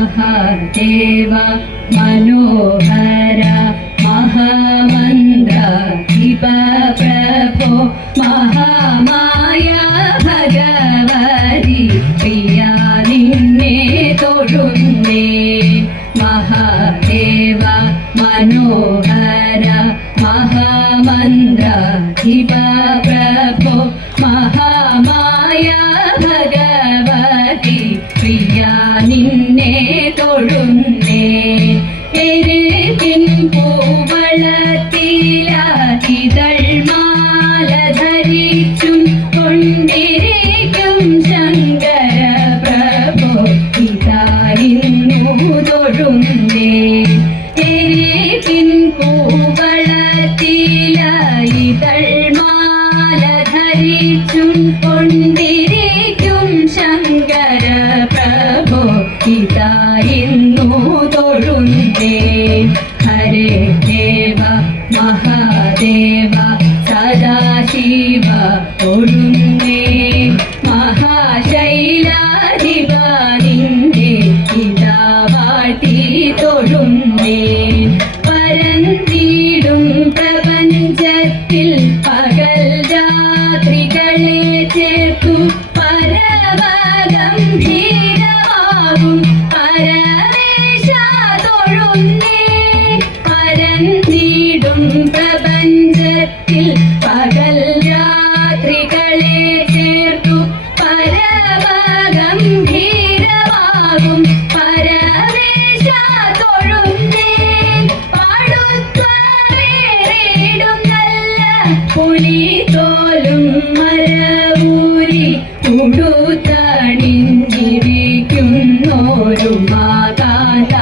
महादेव मनोहर महामंत्र शिव प्रभो महामाया भगवती प्रिया निन्ने तोळुन्ने महादेव मनोहर महामंत्र शिव प्रभो महामाया भगवती प्रिया निन्ने തൊഴുന്നേ എരികിൻ പൂവളത്തിലാകിതൾ മാല ധരിച്ചും കൊണ്ടിരിക്കും ശങ്കര പ്രഭോ ഇതായിരുന്നു തൊഴുന്നേ എരികിൻ പൂവളത്തിലാകിതൾ മാല ധരിച്ചും കൊണ്ടിരിക്കും ശങ്കര പ്രഭോ ഇതായിരുന്നു തൊഴുന്നേ ഹരേ ദേവ മഹാദേവ സദാ പകൽ രാത്രികളെ ചേർത്തു പരമഗംഭീരമാകും പരമേശ തൊഴുന്നേ പരന്നിടും പ്രപഞ്ചത്തിൽ പകൽ രാത്രികളെ ചേർത്തു പരമഗംഭീരമാകും പരമേശ തൊഴുന്നേ പാടുത്വമേറിടും നല്ല പുലിതോലും മരവൂരി ഉടുത്തണിഞ്ഞിരിക്കുന്നോരു മാതാത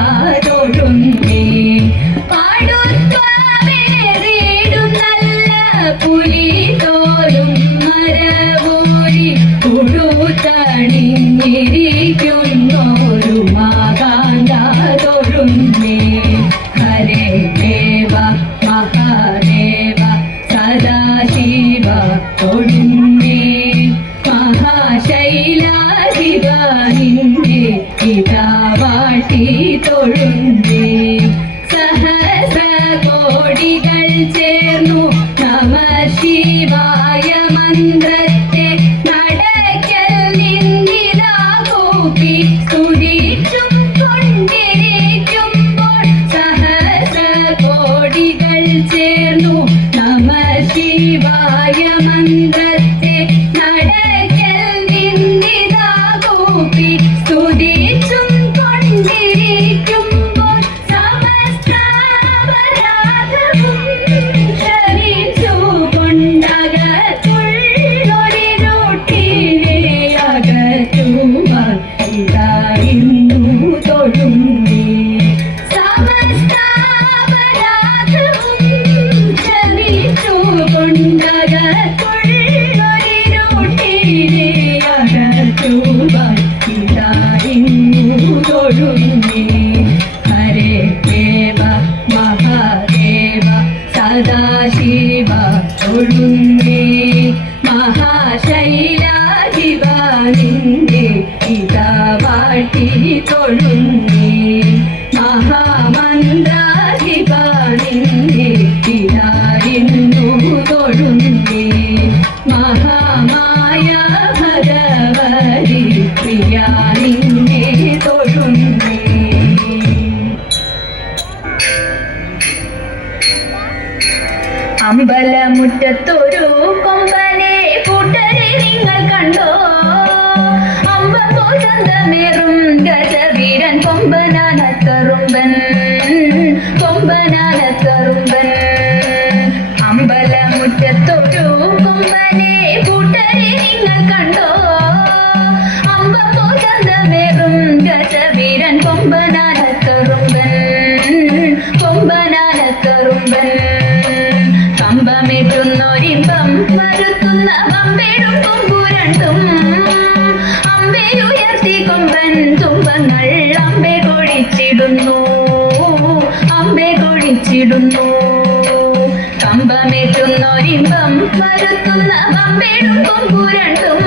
തൊഴുന്നേ പാടുത്വമേറിടും നല്ല പുലിതോലും മരവൂരി ഉടുത്തണിഞ്ഞിരിക്കുന്നോരു മാതാത തൊഴുന്നേ ഹരേ ദേവ മഹാദേവ സദാശിവ തൊഴുന്നേ മഹാശൈലാധിപ നിന്നെ ഇതാ വാട്ടി തൊഴുന്നേ സഹസ്രകോടികൾ ചേർന്നു നമ ശിവായ മന്ത്രത്തെ നടക്കൽ നിന്നിതാ കൂപ്പി സ്തുതിച്ചും കൊണ്ടിരിക്കുമ്പോൾ സഹസ്രകോടികൾ ചേർന്നു നമ ശിവായ മന്ത്രത്തെ നടക്കൽ നിന്നിതാ കൂപ്പി സ്തുതിച്ചും കൊണ്ടിരിക്കുമ്പോൾ സമസ്താപരാധവും ക്ഷമിച്ചു കൊണ്ടകത്തുള്ളൊരിരുട്ടിനെ അകറ്റുവാൻ ഇതായിരുന്നു തൊഴുന്നേ സമസ്താപരാധവും ക്ഷമിച്ചു കൊണ്ടകത്തുള്ളൊരിരുട്ടിനെ അകറ്റുവാൻ ഇതായിരുന്നു തൊഴുന്നേ ഹരേ ദേവ മഹാദേവ സദാശിവ തൊഴുന്നേ മഹാശൈലാധിപ നിന്നെ ഇതാ വാട്ടി തൊഴുന്നേ മഹാമന്ത്രാധിപ നിന്നെ ഇതായിരുന്നു തൊഴുന്നേ മഹാമായ ഭഗവതി പ്രിയ നിന്നെ തൊഴുന്നേ അമ്പലമുറ്റത്തൊരു കൊമ്പനെ കൂട്ടരെ നിങ്ങൾ കണ്ടോ അമ്പപ്പോ ചന്തമേറും ഗജവീരൻ കൊമ്പനാനക്കറുമ്പൻ കൊമ്പനാനക്കറുമ്പൻ അമ്പലമുറ്റത്തൊരു കൊമ്പനെ കൂട്ടരെ നിങ്ങൾ കണ്ടോ അമ്പപ്പോ ചന്തമേറും ഗജവീരൻ കൊമ്പനാനക്കറുമ്പൻ കൊമ്പനാനക്കറുമ്പൻ കമ്പമേറ്റുന്നൊരിമ്പം വരുത്തുന്ന വമ്പേടും കൊമ്പുരണ്ടും അമ്പയുയർത്തി കൊമ്പൻ തുമ്പങ്ങൾ അമ്പെ കൊഴിച്ചിടുന്നു അമ്പെ കൊഴിച്ചിടുന്നു കമ്പമേറ്റുന്നൊരിമ്പം വരുത്തുന്ന വമ്പേടും കൊമ്പുരണ്ടും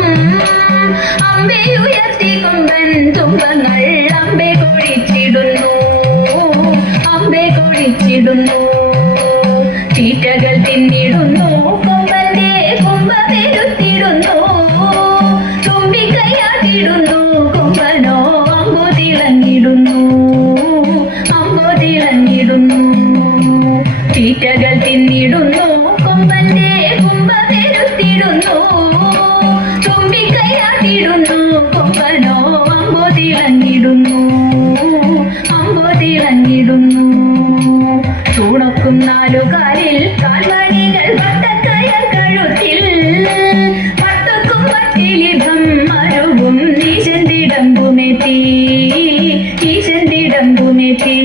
അമ്പയുയർത്തി കൊമ്പൻ തുമ്പങ്ങൾ അമ്പെ കൊഴിച്ചിടുന്നു അമ്പെ കൊഴിച്ചിടുന്നു തീറ്റകൾ തിന്നിടുന്നു കൊമ്പന്റെ കൊമ്പമെരുത്തിടുന്നു തുമ്പിക്കൈയാട്ടിടുന്നു കൊമ്പനോ അമ്പോ തിളങ്ങിടുന്നു അമ്പോ തിളങ്ങിടുന്നു തീറ്റകൾ തിന്നിടുന്നു കൊമ്പന്റെ കൊമ്പമെരുത്തിടുന്നു തുമ്പിക്കൈയാട്ടിടുന്നു കൊമ്പനോ അമ്പോ തിളങ്ങിടുന്നു അമ്പോ തിളങ്ങിടുന്നു ചൂണക്കും നാലുകാലിൽ കാൽവഴികൾ വട്ടക്കയർ കഴുത്തിൽ പട്ടക്കും പട്ടിലിഭം മരുവും ഈശന്തിടമ്പുമെത്തി ഈശന്തിടമ്പുമെത്തി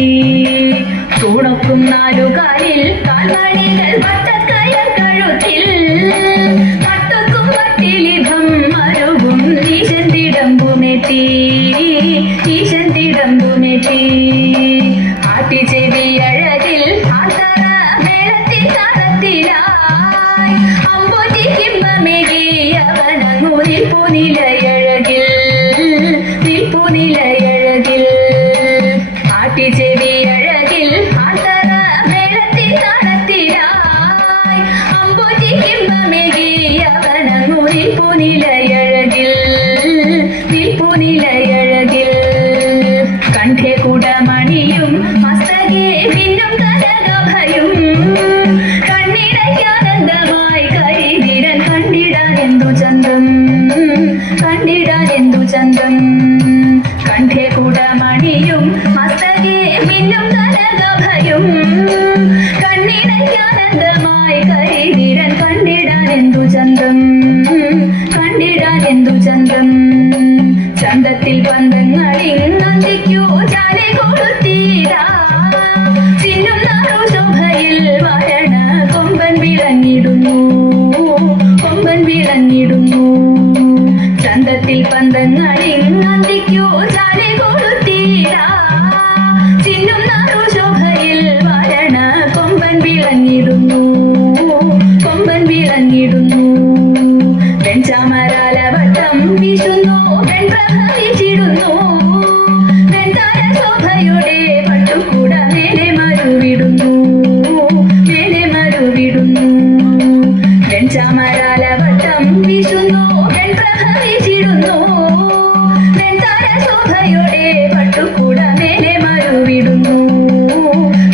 ചൂണക്കും നാലുകാലിൽ കാൽവഴികൾ വട്ടക്കയർ കഴുത്തിൽ പട്ടക്കും പട്ടിലിഭം മരുവും ഈശന്തിടമ്പുമെത്തി ഈശന്തിടമ്പുമെത്തി ആട്ടിച്ചെവി അഴകിൽ ആത്തറ മേളത്തി തറത്തിലായി അമ്പൂറ്റി കിമ്പമേകി അവനങ്ങു നിൽപ്പുനിലയഴകിൽ നിൽപ്പുനിലയഴകിൽ ആട്ടിച്ചെവി അഴകിൽ ആത്തറ മേളത്തി തറത്തിലായി അമ്പൂറ്റി വിൽപ്പുനിലയഴകിൽ വിൽപ്പുനിലയഴകിൽ കണ്ഠേ കുടമണിയും മസ്തകേ പിന്നും കനകഭയും കണ്ണിടയ്ക്കാനന്ദമായി കരിനിരൻ കണ്ടിടാൻ എന്തു ചന്തം കണ്ടിടാൻ എന്തു ചന്തം കണ്ഠേ കുടമണിയും മസ്തകേ പിന്നും കനകഭയും കണ്ണിടയ്ക്കാനന്ദമായി കരിനിരൻ കണ്ടിടാൻ എന്തു ചന്തം കണ്ടിടാൻ എന്തു ചന്തം ചന്തത്തിൽ പന്തങ്ങളിങ്ങന്തിക്കു ചാലെ കൊടുത്തീരാ ചിന്നും ശോഭയിൽ വരണ കൊമ്പൻ വിളങ്ങിടുന്നു കൊമ്പൻ വിളങ്ങിടുന്നു ചന്തത്തിൽ പന്തങ്ങളിങ്ങന്തിക്കു ചാലെ കൊടുത്തീരാ ചിന്നും ശോഭയിൽ വരണ കൊമ്പൻ വിളങ്ങിടുന്നു കൊമ്പൻ വിളങ്ങിടുന്നു വെഞ്ചാമരാലവട്ടം വീശുന്നു വെൺപ്രഭവിച്ചിടുന്നു വെൺതാര ശോഭയുടെ പട്ടുകൂട മേലെ മരുവിടുന്നു മേലെ മരുവിടുന്നു വെഞ്ചാമരാലവട്ടം വീശുന്നു വെൺപ്രഭവിച്ചിടുന്നു വെൺതാര ശോഭയുടെ പട്ടുകൂട മേലെ മരുവിടുന്നു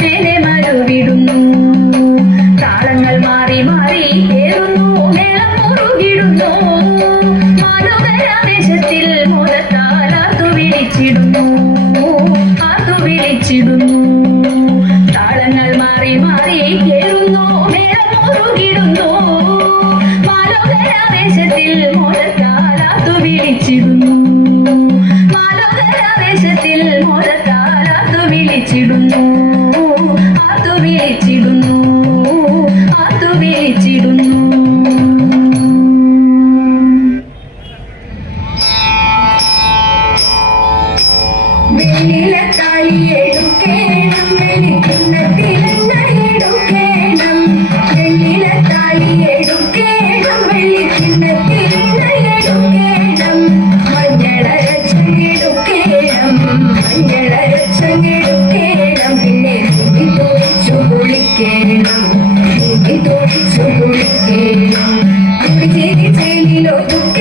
മേലെ മരുവിടുന്നു താളങ്ങൾ മാറി മാറി ഏറുന്നു മേളം മുറുകിടുന്നു മാധവരാവേശത്തിൽ മോദത്താൽ ആർത്തു വിളിച്ചിടുന്നു ആർത്തു വിളിച്ചിടുന്നു താളങ്ങൾ മാറി മാറി ഏറുന്നു മേളം മുറുകിടുന്നു മാധവരാവേശത്തിൽ മോദത്താൽ ആർത്തു വിളിച്ചിടുന്നു മാധവരാവേശത്തിൽ മോദത്താൽ ആർത്തു വിളിച്ചിടുന്നു ആർത്തു വിളിച്ചിടുന്നു ആർത്തു വിളിച്ചിടുന്നു വെള്ളിലത്താളി എടുക്കേണം വെള്ളിക്കിണ്ണത്തിലെണ്ണ എടുക്കേണം വെള്ളിലത്താളി എടുക്കേണം വെള്ളിക്കിണ്ണത്തിലെണ്ണ എടുക്കേണം മഞ്ഞളരച്ചെടുക്കേണം മഞ്ഞളരച്ചെടുക്കേണം പിന്നെ തുടി തോടിച്ചു കുളിക്കേണം തുടി തോടിച്ചു കുളിക്കേണം ചേരി ചേലിലൊതുക്കേണം